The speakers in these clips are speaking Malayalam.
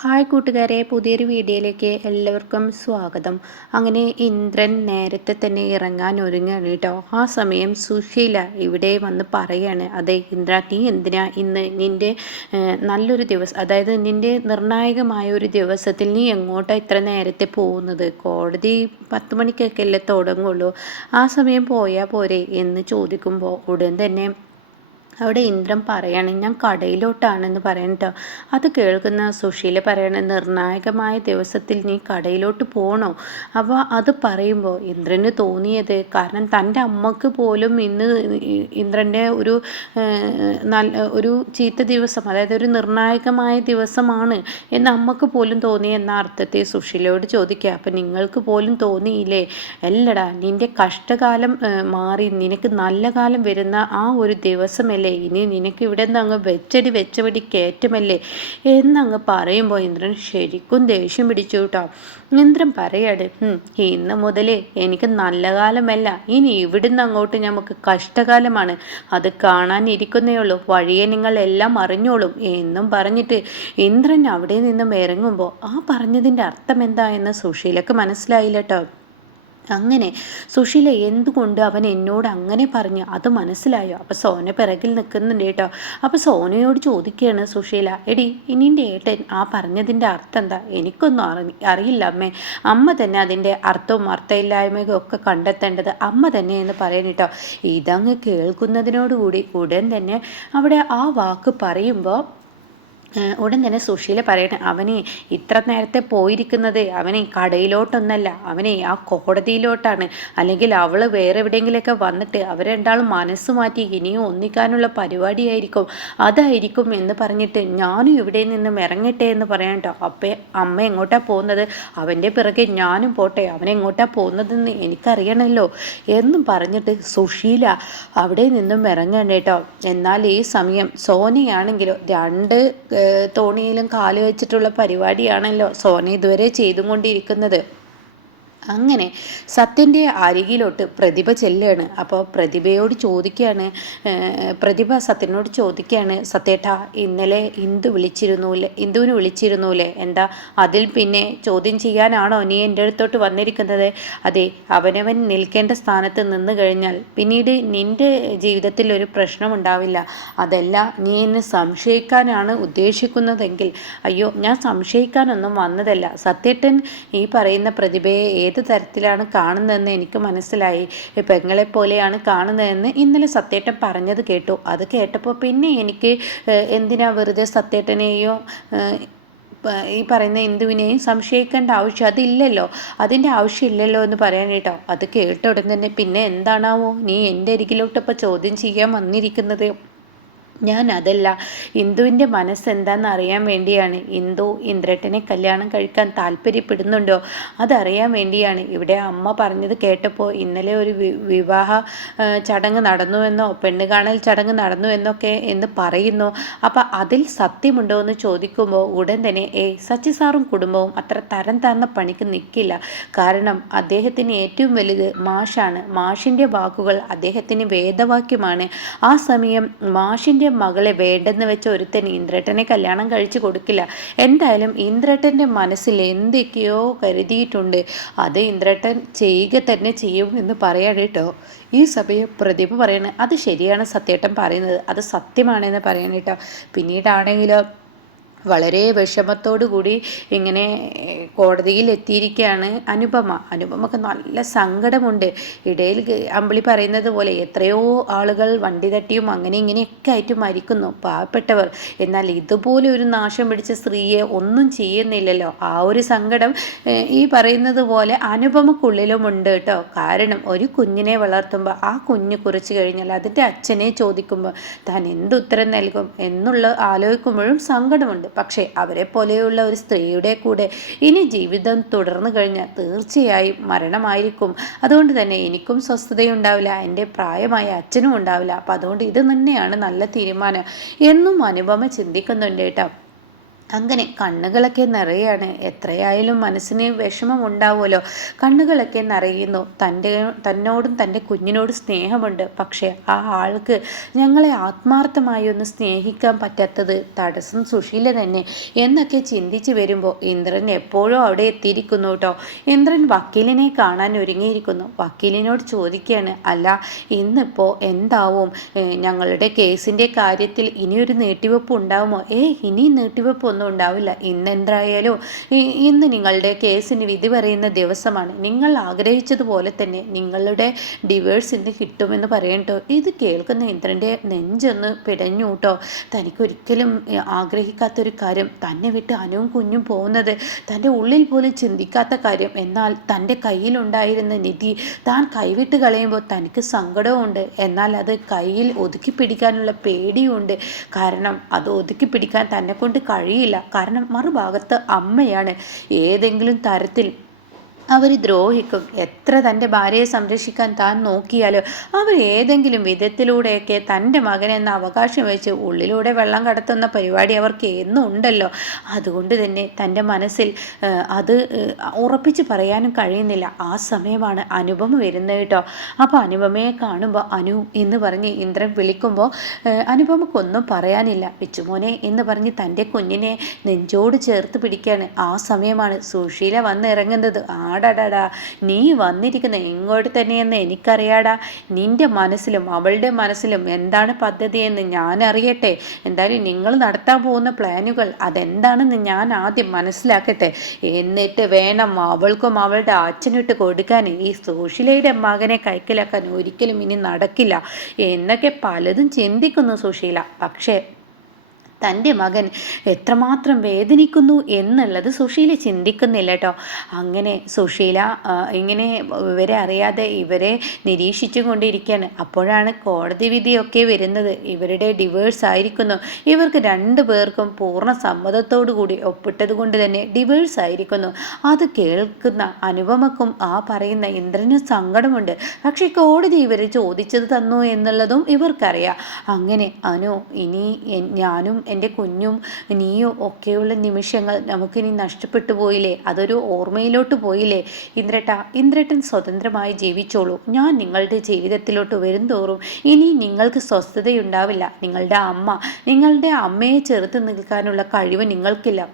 ഹായ് കൂട്ടുകാരെ, പുതിയൊരു വീഡിയോയിലേക്ക് എല്ലാവർക്കും സ്വാഗതം. അങ്ങനെ ഇന്ദ്രൻ നേരത്തെ തന്നെ ഇറങ്ങാൻ ഒരുങ്ങുകയാണ് കേട്ടോ. ആ സമയം സുശീല ഇവിടെ വന്ന് പറയാണ്, അതെ ഇന്ദ്ര, നീ എന്തിനാ ഇന്ന് നിൻ്റെ നല്ലൊരു ദിവസം, അതായത് നിൻ്റെ നിർണായകമായ ഒരു ദിവസത്തിൽ നീ എങ്ങോട്ടാണ് ഇത്ര നേരത്തെ പോകുന്നത്? കോടതി 10 മണിക്കൊക്കെ അല്ലേ തുടങ്ങുള്ളൂ, ആ സമയം പോയാൽ പോരെ എന്ന് ചോദിക്കുമ്പോൾ ഉടൻ തന്നെ അവിടെ ഇന്ദ്രൻ പറയാണ്, ഞാൻ കടയിലോട്ടാണെന്ന് പറയട്ടോ. അത് കേൾക്കുന്ന സുശീല പറയണ, നിർണായകമായ ദിവസത്തിൽ നീ കടയിലോട്ട് പോകണോ? അപ്പോൾ അത് പറയുമ്പോൾ ഇന്ദ്രന് തോന്നിയത്, കാരണം തൻ്റെ അമ്മക്ക് പോലും ഇന്ന് ഇന്ദ്രൻ്റെ ഒരു ചീത്ത ദിവസം, അതായത് ഒരു നിർണായകമായ ദിവസമാണ് എന്ന് അമ്മക്ക് പോലും തോന്നി എന്ന അർത്ഥത്തെ സുശീലയോട് ചോദിക്കുക. അപ്പം നിങ്ങൾക്ക് പോലും തോന്നിയില്ലേ? അല്ലടാ, നിൻ്റെ കഷ്ടകാലം മാറി നിനക്ക് നല്ല കാലം വരുന്ന ആ ഒരു ദിവസമല്ലേ, ഇനി നിനക്ക് ഇവിടെ നിന്ന് അങ്ങ് വെച്ചടി കയറ്റുമല്ലേ എന്നങ്ങ് പറയുമ്പോൾ ഇന്ദ്രൻ ശരിക്കും ദേഷ്യം പിടിച്ചു കേട്ടോ. ഇന്ദ്രൻ പറയാണ്, ഇന്ന് മുതൽ എനിക്ക് നല്ല കാലമല്ല, ഇനി ഇവിടുന്ന് അങ്ങോട്ട് നമുക്ക് കഷ്ടകാലമാണ്, അത് കാണാനിരിക്കുന്നേ ഉള്ളൂ, വഴിയെ നിങ്ങൾ എല്ലാം അറിഞ്ഞോളും എന്നും പറഞ്ഞിട്ട് ഇന്ദ്രൻ അവിടെ നിന്നും ഇറങ്ങുമ്പോൾ ആ പറഞ്ഞതിൻ്റെ അർത്ഥം എന്താ എന്ന് സുശീലക്ക് മനസ്സിലായില്ല കേട്ടോ. അങ്ങനെ സുശീല എന്തുകൊണ്ട് അവൻ എന്നോട് അങ്ങനെ പറഞ്ഞു അത് മനസ്സിലായോ? അപ്പോൾ സോന പിറകിൽ നിൽക്കുന്നുണ്ട് കേട്ടോ. അപ്പോൾ സോനയോട് ചോദിക്കുകയാണ് സുശീല, എടി ഇനിൻ്റെ ഏട്ടൻ ആ പറഞ്ഞതിൻ്റെ അർത്ഥം എന്താ? എനിക്കൊന്നും അറിയില്ല അമ്മേ, അമ്മ തന്നെ അതിൻ്റെ അർത്ഥവും അർത്ഥമില്ലായ്മയും ഒക്കെ കണ്ടെത്തേണ്ടത് അമ്മ തന്നെ എന്ന് പറയാൻ കേട്ടോ. ഇതങ്ങ് കേൾക്കുന്നതിനോടുകൂടി ഉടൻ തന്നെ അവിടെ ആ വാക്ക് പറയുമ്പോൾ ഉടൻ തന്നെ സുശീല പറയണേ, അവനെ ഇത്ര നേരത്തെ പോയിരിക്കുന്നത് അവനെ കടയിലോട്ടൊന്നല്ല, അവനെ ആ കോടതിയിലോട്ടാണ്, അല്ലെങ്കിൽ അവൾ വേറെ എവിടെയെങ്കിലുമൊക്കെ വന്നിട്ട് അവർ രണ്ടാളും മനസ്സ് മാറ്റി ഇനിയും ഒന്നിക്കാനുള്ള പരിപാടിയായിരിക്കും, അതായിരിക്കും എന്ന് പറഞ്ഞിട്ട് ഞാനും ഇവിടെ നിന്നും ഇറങ്ങട്ടെ എന്ന് പറയാൻ കേട്ടോ. അമ്മ എങ്ങോട്ടാണ് പോകുന്നത്? അവൻ്റെ പിറകെ ഞാനും പോട്ടെ, അവനെങ്ങോട്ടാണ് പോകുന്നതെന്ന് എനിക്കറിയണമല്ലോ എന്നും പറഞ്ഞിട്ട് സുശീല അവിടെ നിന്നും ഇറങ്ങണം കേട്ടോ. എന്നാൽ ഈ സമയം സോനയാണെങ്കിലോ രണ്ട് തോണിയിലും കാല് വെച്ചിട്ടുള്ള പരിപാടിയാണല്ലോ സോന ഇതുവരെ ചെയ്തുകൊണ്ടിരിക്കുന്നത്. അങ്ങനെ സത്യൻ്റെ അരികിലോട്ട് പ്രതിഭ ചെല്ലുകയാണ്. അപ്പോൾ പ്രതിഭയോട് ചോദിക്കുകയാണ്, പ്രതിഭ സത്യനോട് ചോദിക്കുകയാണ്, സത്യേട്ടാ ഇന്നലെ ഇന്ദുവിന് വിളിച്ചിരുന്നൂലേ, എന്താ അതിൽ പിന്നെ ചോദ്യം ചെയ്യാനാണോ നീ എൻ്റെ അടുത്തോട്ട് വന്നിരിക്കുന്നത്? അതെ, അവനവൻ നിൽക്കേണ്ട സ്ഥാനത്ത് നിന്ന് കഴിഞ്ഞാൽ പിന്നീട് നിൻ്റെ ജീവിതത്തിൽ ഒരു പ്രശ്നമുണ്ടാവില്ല, അതല്ല നീ എന്നെ സംശയിക്കാനാണ് ഉദ്ദേശിക്കുന്നതെങ്കിൽ, അയ്യോ ഞാൻ സംശയിക്കാനൊന്നും വന്നതല്ല, സത്യേട്ടൻ ഈ പറയുന്ന പ്രതിഭയെ ഏത് തരത്തിലാണ് കാണുന്നതെന്ന് എനിക്ക് മനസ്സിലായി, പെങ്ങളെപ്പോലെയാണ് കാണുന്നതെന്ന് ഇന്നലെ സത്യേട്ടൻ പറഞ്ഞത് കേട്ടു. അത് കേട്ടപ്പോൾ പിന്നെ എനിക്ക് എന്തിനാ വെറുതെ സത്യേട്ടനെയോ ഈ പറയുന്ന ഇന്ദുവിനെയും സംശയിക്കേണ്ട ആവശ്യം അതില്ലല്ലോ, അതിൻ്റെ ആവശ്യമില്ലല്ലോ എന്ന് പറയാൻ കേട്ടോ. അത് കേട്ട ഉടൻ തന്നെ, പിന്നെ എന്താണാവോ നീ എൻ്റെ അരികിലോട്ട് ഇപ്പോൾ ചോദ്യം ചെയ്യാൻ വന്നിരിക്കുന്നത്? ഞാൻ അതല്ല, ഇന്ദുവിൻ്റെ മനസ്സെന്താണെന്ന് അറിയാൻ വേണ്ടിയാണ്. ഇന്ദു ഇന്ദ്രേട്ടനെ കല്യാണം കഴിക്കാൻ താല്പര്യപ്പെടുന്നുണ്ടോ അതറിയാൻ വേണ്ടിയാണ്. ഇവിടെ അമ്മ പറഞ്ഞത് കേട്ടപ്പോൾ ഇന്നലെ ഒരു വിവാഹ ചടങ്ങ് നടന്നുവെന്നോ പെണ്ണ് കാണൽ ചടങ്ങ് നടന്നുവെന്നൊക്കെ എന്ന് പറയുന്നു. അപ്പം അതിൽ സത്യമുണ്ടോ എന്ന് ചോദിക്കുമ്പോൾ ഉടൻ തന്നെ സച്ചി സാറും കുടുംബവും അത്ര തരം താഴ്ന്ന പണിക്ക് നിൽക്കില്ല. കാരണം അദ്ദേഹത്തിന് ഏറ്റവും വലുത് മാഷാണ്, മാഷിൻ്റെ വാക്കുകൾ അദ്ദേഹത്തിന് വേദവാക്യമാണ്. ആ സമയം മാഷിൻ്റെ മകളെ വേണ്ടെന്ന് വെച്ച ഒരുത്തൻ ഇന്ദ്രേട്ടനെ കല്യാണം കഴിച്ചു കൊടുക്കില്ല. എന്തായാലും ഇന്ദ്രേട്ടൻ്റെ മനസ്സിൽ എന്തൊക്കെയോ കരുതിയിട്ടുണ്ട്, അത് ഇന്ദ്രേട്ടൻ ചെയ്യുക തന്നെ ചെയ്യും എന്ന് പറയാൻ കേട്ടോ. ഈ സമയം പ്രതിഭ പറയണേ, അത് ശരിയാണ് സത്യേട്ടൻ പറയുന്നത്, അത് സത്യമാണെന്ന് പറയാൻ കേട്ടോ. പിന്നീടാണെങ്കിലോ വളരെ വിഷമത്തോടു കൂടി ഇങ്ങനെ കോടതിയിൽ എത്തിയിരിക്കുകയാണ് അനുപമക്ക് നല്ല സങ്കടമുണ്ട്. ഇടയിൽ അമ്പിളി പറയുന്നത് പോലെ എത്രയോ ആളുകൾ വണ്ടി തട്ടിയും അങ്ങനെ ഇങ്ങനെയൊക്കെ ആയിട്ട് മരിക്കുന്നു പാവപ്പെട്ടവർ, എന്നാൽ ഇതുപോലെ ഒരു നാശം പിടിച്ച സ്ത്രീയെ ഒന്നും ചെയ്യുന്നില്ലല്ലോ. ആ ഒരു സങ്കടം ഈ പറയുന്നത് പോലെ അനുപമക്കുള്ളിലും ഉണ്ട് കേട്ടോ. കാരണം ഒരു കുഞ്ഞിനെ വളർത്തുമ്പോൾ ആ കുഞ്ഞ് കുറിച്ച് കഴിഞ്ഞാൽ അതിൻ്റെ അച്ഛനെ ചോദിക്കുമ്പോൾ താൻ എന്തുത്തരം നൽകും എന്നുള്ള ആലോചിക്കുമ്പോഴും സങ്കടമുണ്ട്. പക്ഷേ അവരെ പോലെയുള്ള ഒരു സ്ത്രീയുടെ കൂടെ ഇനി ജീവിതം തുടർന്നു കഴിഞ്ഞാൽ തീർച്ചയായും മരണമായിരിക്കും. അതുകൊണ്ട് തന്നെ എനിക്കും സ്വസ്ഥതയുണ്ടാവില്ല, എൻ്റെ പ്രായമായ അച്ഛനും ഉണ്ടാവില്ല. അപ്പം അതുകൊണ്ട് ഇത് തന്നെയാണ് നല്ല തീരുമാനം എന്നും അനുപമ ചിന്തിക്കുന്നുണ്ട് കേട്ടോ. അങ്ങനെ കണ്ണുകളൊക്കെ നിറയാണ്. എത്രയായാലും മനസ്സിന് വിഷമമുണ്ടാവുമല്ലോ. കണ്ണുകളൊക്കെ നിറയുന്നു. തന്നോടും തൻ്റെ കുഞ്ഞിനോടും സ്നേഹമുണ്ട്. പക്ഷേ ആ ആൾക്ക് ഞങ്ങളെ ആത്മാർത്ഥമായി ഒന്ന് സ്നേഹിക്കാൻ പറ്റാത്തത് തടസ്സം സുശീല തന്നെ എന്നൊക്കെ ചിന്തിച്ച് വരുമ്പോൾ ഇന്ദ്രൻ എപ്പോഴും അവിടെ എത്തിയിരിക്കുന്നു കേട്ടോ. ഇന്ദ്രൻ വക്കീലിനെ കാണാൻ ഒരുങ്ങിയിരിക്കുന്നു. വക്കീലിനോട് ചോദിക്കുകയാണ്, അല്ല ഇന്നിപ്പോൾ എന്താവും, ഞങ്ങളുടെ കേസിൻ്റെ കാര്യത്തിൽ ഇനിയൊരു നീട്ടിവെപ്പ് ഉണ്ടാവുമോ? ഇനി നീട്ടിവെപ്പ് ഒന്നും ഉണ്ടാവില്ല. ഇന്നെന്തായാലും ഇന്ന് നിങ്ങളുടെ കേസിന് വിധി പറയുന്ന ദിവസമാണ്. നിങ്ങൾ ആഗ്രഹിച്ചതുപോലെ തന്നെ നിങ്ങളുടെ ഡിവേഴ്സ് ഇന്ന് കിട്ടുമെന്ന് പറയട്ടോ. ഇത് കേൾക്കുന്ന ഇന്ദ്രൻ്റെ നെഞ്ചൊന്ന് പിടഞ്ഞു കേട്ടോ. തനിക്കൊരിക്കലും ആഗ്രഹിക്കാത്തൊരു കാര്യം, തന്നെ വിട്ട് അനുവും കുഞ്ഞും പോകുന്നത് തൻ്റെ ഉള്ളിൽ പോലും ചിന്തിക്കാത്ത കാര്യം. എന്നാൽ തൻ്റെ കയ്യിലുണ്ടായിരുന്ന നിധി താൻ കൈവിട്ട് കളയുമ്പോൾ തനിക്ക് സങ്കടവുമുണ്ട്. എന്നാൽ അത് കയ്യിൽ ഒതുക്കി പിടിക്കാനുള്ള പേടിയുമുണ്ട്. കാരണം അത് ഒതുക്കി പിടിക്കാൻ തന്നെ കൊണ്ട് കഴിയില്ല. കാരണം മറുഭാഗത്ത് അമ്മയാണ്. ഏതെങ്കിലും തരത്തിൽ അവർ ദ്രോഹിക്കും. എത്ര തൻ്റെ ഭാര്യയെ സംരക്ഷിക്കാൻ താൻ നോക്കിയാലോ അവർ ഏതെങ്കിലും വിധത്തിലൂടെയൊക്കെ തൻ്റെ മകനെന്ന അവകാശം വെച്ച് ഉള്ളിലൂടെ വെള്ളം കടത്തുന്ന പരിപാടി അവർക്ക് എന്നും ഉണ്ടല്ലോ. അതുകൊണ്ട് തന്നെ തൻ്റെ മനസ്സിൽ അത് ഉറപ്പിച്ച് പറയാനും കഴിയുന്നില്ല. ആ സമയമാണ് അനുപമ വരുന്നത് കേട്ടോ. അപ്പോൾ അനുപമയെ കാണുമ്പോൾ അനു എന്ന് പറഞ്ഞ് ഇന്ദ്രൻ വിളിക്കുമ്പോൾ അനുപമക്കൊന്നും പറയാനില്ല. പിച്ചുമോനെ എന്ന് പറഞ്ഞ് തൻ്റെ കുഞ്ഞിനെ നെഞ്ചോട് ചേർത്ത് പിടിക്കുകയാണ്. ആ സമയമാണ് സുശീല വന്നിറങ്ങുന്നത്. ആടാടാ, നീ വന്നിരിക്കുന്ന ഇങ്ങോട്ട് തന്നെയെന്ന് എനിക്കറിയാടാ. നിന്റെ മനസ്സിലും അവളുടെ മനസ്സിലും എന്താണ് പദ്ധതി എന്ന് ഞാൻ അറിയട്ടെ. എന്തായാലും നിങ്ങൾ നടത്താൻ പോകുന്ന പ്ലാനുകൾ അതെന്താണെന്ന് ഞാൻ ആദ്യം മനസ്സിലാക്കട്ടെ. എന്നിട്ട് വേണം അവൾക്കും അവളുടെ അച്ഛനിട്ട് കൊടുക്കാൻ. ഈ സുശീലയുടെ മകനെ കൈക്കലാക്കാൻ ഒരിക്കലും ഇനി നടക്കില്ല എന്നൊക്കെ പലതും ചിന്തിക്കുന്നു സുശീല. പക്ഷേ തൻ്റെ മകൻ എത്രമാത്രം വേദനിക്കുന്നു എന്നുള്ളത് സുശീല ചിന്തിക്കുന്നില്ല കേട്ടോ. അങ്ങനെ സുശീല ഇങ്ങനെ ഇവരെ അറിയാതെ ഇവരെ നിരീക്ഷിച്ചു കൊണ്ടിരിക്കുകയാണ്. അപ്പോഴാണ് കോടതി വിധിയൊക്കെ വരുന്നത്. ഇവരുടെ ഡിവേഴ്സ് ആയിരിക്കുന്നു. ഇവർക്ക് രണ്ടു പേർക്കും പൂർണ്ണ സമ്മതത്തോടു കൂടി ഒപ്പിട്ടത് കൊണ്ട് തന്നെ ഡിവേഴ്സ് ആയിരിക്കുന്നു. അത് കേൾക്കുന്ന അനുപമക്കും ആ പറയുന്ന ഇന്ദ്രനും സങ്കടമുണ്ട്. പക്ഷേ കോടതി ഇവരെ ചോദിച്ചത് തന്നു എന്നുള്ളതും ഇവർക്കറിയാം. അങ്ങനെ അനു, ഇനി ഞാനും എൻ്റെ കുഞ്ഞും നീയും ഒക്കെയുള്ള നിമിഷങ്ങൾ നമുക്കിനി നഷ്ടപ്പെട്ടു പോയില്ലേ, അതൊരു ഓർമ്മയിലോട്ട് പോയില്ലേ. ഇന്ദ്രേട്ടൻ സ്വതന്ത്രമായി ജീവിച്ചോളൂ. ഞാൻ നിങ്ങളുടെ ജീവിതത്തിലോട്ട് വരും തോറും ഇനി നിങ്ങൾക്ക് സ്വസ്ഥതയുണ്ടാവില്ല. നിങ്ങളുടെ അമ്മയെ ചെറുത്ത് നിൽക്കാനുള്ള കഴിവ് നിങ്ങൾക്കില്ല.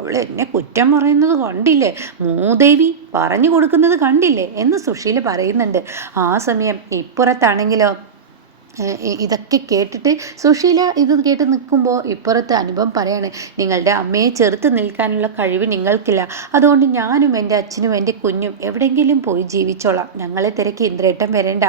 അവൾ എന്നെ കുറ്റം പറയുന്നത് കണ്ടില്ലേ, മൂദേവി പറഞ്ഞു കൊടുക്കുന്നത് കണ്ടില്ലേ എന്ന് സുശീല പറയുന്നുണ്ട്. ആ സമയം ഇപ്പുറത്താണെങ്കിലോ ഇതൊക്കെ കേട്ടിട്ട് സുശീല ഇത് കേട്ട് നിൽക്കുമ്പോൾ ഇപ്പുറത്ത് അനുപം പറയാണ്, നിങ്ങളുടെ അമ്മയെ ചെറുത്ത് നിൽക്കാനുള്ള കഴിവ് നിങ്ങൾക്കില്ല. അതുകൊണ്ട് ഞാനും എൻ്റെ അച്ഛനും എൻ്റെ കുഞ്ഞും എവിടെയെങ്കിലും പോയി ജീവിച്ചോളാം. ഞങ്ങളെ തിരക്കി ഇന്ദ്രേട്ടൻ വരേണ്ട.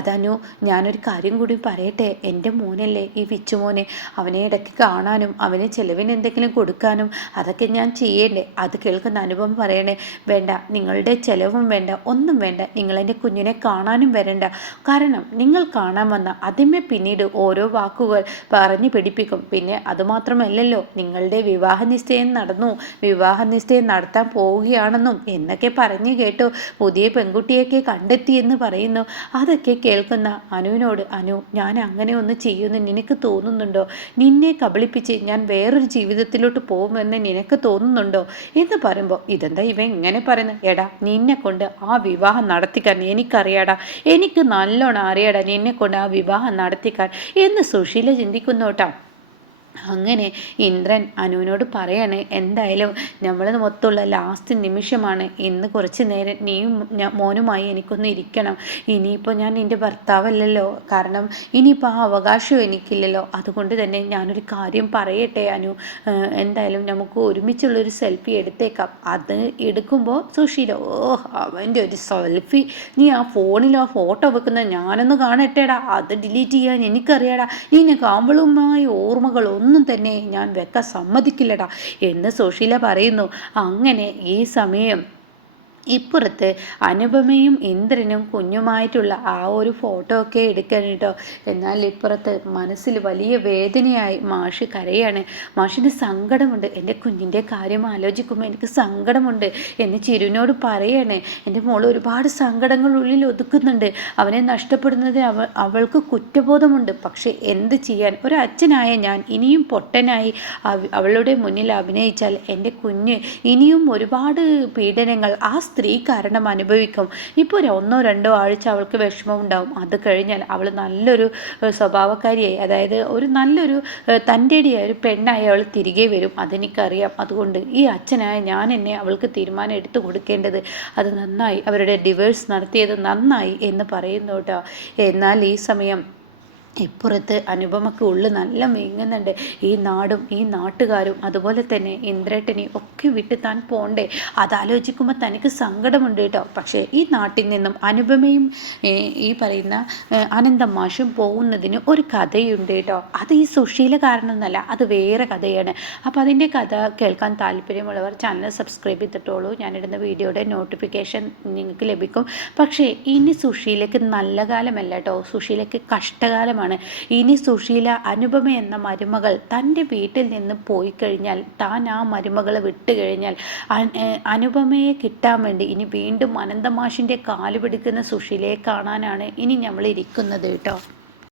അതനു, ഞാനൊരു കാര്യം കൂടി പറയട്ടെ. എൻ്റെ മോനല്ലേ ഈ വിച്ചുമോനെ, അവനെ ഇടയ്ക്ക് കാണാനും അവന് ചിലവിന് എന്തെങ്കിലും കൊടുക്കാനും അതൊക്കെ ഞാൻ ചെയ്യേണ്ടേ. അത് കേൾക്കുന്ന അനുപം പറയണേ, വേണ്ട, നിങ്ങളുടെ ചിലവും വേണ്ട, ഒന്നും വേണ്ട. നിങ്ങളെൻ്റെ കുഞ്ഞിനെ കാണാനും വരണ്ട. കാരണം നിങ്ങൾ കാണാൻ വന്ന അതിന്മേ പിന്നീട് ഓരോ വാക്കുകൾ പറഞ്ഞു പിടിപ്പിക്കും. പിന്നെ അതുമാത്രമല്ലല്ലോ, നിങ്ങളുടെ വിവാഹ നിശ്ചയം നടത്താൻ പോവുകയാണെന്നും എന്നൊക്കെ പറഞ്ഞു കേട്ടു. പുതിയ പെൺകുട്ടിയൊക്കെ കണ്ടെത്തി എന്ന് പറയുന്നു. അതൊക്കെ കേൾക്കുന്ന അനുവിനോട്, അനു, ഞാൻ അങ്ങനെ ഒന്ന് ചെയ്യുമെന്ന് നിനക്ക് തോന്നുന്നുണ്ടോ? നിന്നെ കബളിപ്പിച്ച് ഞാൻ വേറൊരു ജീവിതത്തിലോട്ട് പോകുമെന്ന് നിനക്ക് തോന്നുന്നുണ്ടോ എന്ന് പറയുമ്പോൾ, ഇതെന്താ ഇവൻ ഇങ്ങനെ പറയുന്നത്? എടാ, നിന്നെ കൊണ്ട് ആ വിവാഹം നടത്തിക്കാൻ എനിക്കറിയാടാ, എനിക്ക് നല്ലോണം അറിയാടാ നിന്നെ കൊണ്ട് ആ വിവാഹം നടത്തിക്കാൻ എന്ന് സുശീല ചിന്തിക്കുന്നു കേട്ടോ. അങ്ങനെ ഇന്ദ്രൻ അനുവിനോട് പറയാണ്, എന്തായാലും നമ്മൾ മൊത്തമുള്ള ലാസ്റ്റ് നിമിഷമാണ് ഇന്ന്. കുറച്ച് നേരം നീയും മോനുമായി എനിക്കൊന്ന് ഇരിക്കണം. ഇനിയിപ്പോൾ ഞാൻ നിൻ്റെ ഭർത്താവല്ലല്ലോ, കാരണം ഇനിയിപ്പോൾ ആ അവകാശവും എനിക്കില്ലല്ലോ. അതുകൊണ്ട് തന്നെ ഞാനൊരു കാര്യം പറയട്ടെ അനു, എന്തായാലും നമുക്ക് ഒരുമിച്ചുള്ളൊരു സെൽഫി എടുത്തേക്കാം. അത് എടുക്കുമ്പോൾ സുശീല, അവൻ്റെ ഒരു സെൽഫി, നീ ആ ഫോണിൽ ആ ഫോട്ടോ വെക്കുന്ന ഞാനൊന്ന് കാണട്ടെടാ, അത് ഡിലീറ്റ് ചെയ്യാൻ എനിക്കറിയാടാ. നിന്നെ കാമ്പളുമായ ഓർമ്മകളോ ഒന്നും തന്നെ ഞാൻ വെക്കാൻ സമ്മതിക്കില്ലടാ എന്ന് സുശീല പറയുന്നു. അങ്ങനെ ഈ സമയം ഇപ്പുറത്ത് അനുപമയും ഇന്ദ്രനും കുഞ്ഞുമായിട്ടുള്ള ആ ഒരു ഫോട്ടോ ഒക്കെ എടുക്കാൻ കേട്ടോ. എന്നാൽ ഇപ്പുറത്ത് മനസ്സിൽ വലിയ വേദനയായി മാഷ് കരയാണ്. മാഷിന് സങ്കടമുണ്ട്. എൻ്റെ കുഞ്ഞിൻ്റെ കാര്യം ആലോചിക്കുമ്പോൾ എനിക്ക് സങ്കടമുണ്ട് എന്ന് ചിരുവിനോട് പറയാണ്. എൻ്റെ മോൾ ഒരുപാട് സങ്കടങ്ങൾ ഉള്ളിൽ ഒതുക്കുന്നുണ്ട്. അവനെ നഷ്ടപ്പെടുന്നതിന് അവൾക്ക് കുറ്റബോധമുണ്ട്. പക്ഷെ എന്ത് ചെയ്യാൻ, ഒരു അച്ഛനായ ഞാൻ ഇനിയും പൊട്ടനായി അവളുടെ മുന്നിൽ അഭിനയിച്ചാൽ എൻ്റെ കുഞ്ഞ് ഇനിയും ഒരുപാട് പീഡനങ്ങൾ ആ സ്ത്രീ കാരണം അനുഭവിക്കും. ഇപ്പോൾ ഒരു 1-2 ആഴ്ച അവൾക്ക് വിഷമമുണ്ടാവും. അത് കഴിഞ്ഞാൽ അവൾ നല്ലൊരു സ്വഭാവക്കാരിയായി, അതായത് ഒരു നല്ലൊരു തൻ്റെടിയായ ഒരു പെണ്ണായി അവൾ തിരികെ വരും. അതെനിക്കറിയാം. അതുകൊണ്ട് ഈ അച്ഛനായ ഞാൻ എന്നെ അവൾക്ക് തീരുമാനം എടുത്തു കൊടുക്കേണ്ടത്. അത് നന്നായി, അവരുടെ ഡിവേഴ്സ് നടത്തിയത് നന്നായി എന്ന് പറയുന്നു കേട്ടോ. എന്നാൽ ഈ സമയം ഇപ്പുറത്ത് അനുപമയ്ക്ക് ഉള്ളു നല്ല മേങ്ങുന്നുണ്ട്. ഈ നാടും ഈ നാട്ടുകാരും അതുപോലെ തന്നെ ഇന്ദ്രേട്ടനെയും ഒക്കെ വിട്ട് താൻ പോണ്ടേ, അതാലോചിക്കുമ്പോൾ തനിക്ക് സങ്കടമുണ്ട് കേട്ടോ. പക്ഷേ ഈ നാട്ടിൽ നിന്നും അനുപമയും ഈ പറയുന്ന അനന്തം മാഷും പോകുന്നതിന് ഒരു കഥയുണ്ട് കേട്ടോ. അത് ഈ സുശീല കാരണമൊന്നുമല്ല, അത് വേറെ കഥയാണ്. അപ്പോൾ അതിൻ്റെ കഥ കേൾക്കാൻ താല്പര്യമുള്ളവർ ചാനൽ സബ്സ്ക്രൈബ് ചെയ്തിട്ടുള്ളൂ. ഞാനിടുന്ന വീഡിയോയുടെ നോട്ടിഫിക്കേഷൻ നിങ്ങൾക്ക് ലഭിക്കും. പക്ഷേ ഇനി സുശീലയ്ക്ക് നല്ല കാലമല്ല കേട്ടോ, സുശീലയ്ക്ക് കഷ്ടകാലമാണ്. ഇനി സുശീല അനുപമ എന്ന മരുമകൾ തൻ്റെ വീട്ടിൽ നിന്ന് പോയി കഴിഞ്ഞാൽ, താൻ ആ മരുമകളെ വിട്ട് കഴിഞ്ഞാൽ അനുപമയെ കിട്ടാൻ വേണ്ടി ഇനി വീണ്ടും അനന്തമാഷിൻ്റെ കാല് പിടിക്കുന്ന സുശീലയെ കാണാനാണ് ഇനി നമ്മൾ ഇരിക്കുന്നത് കേട്ടോ.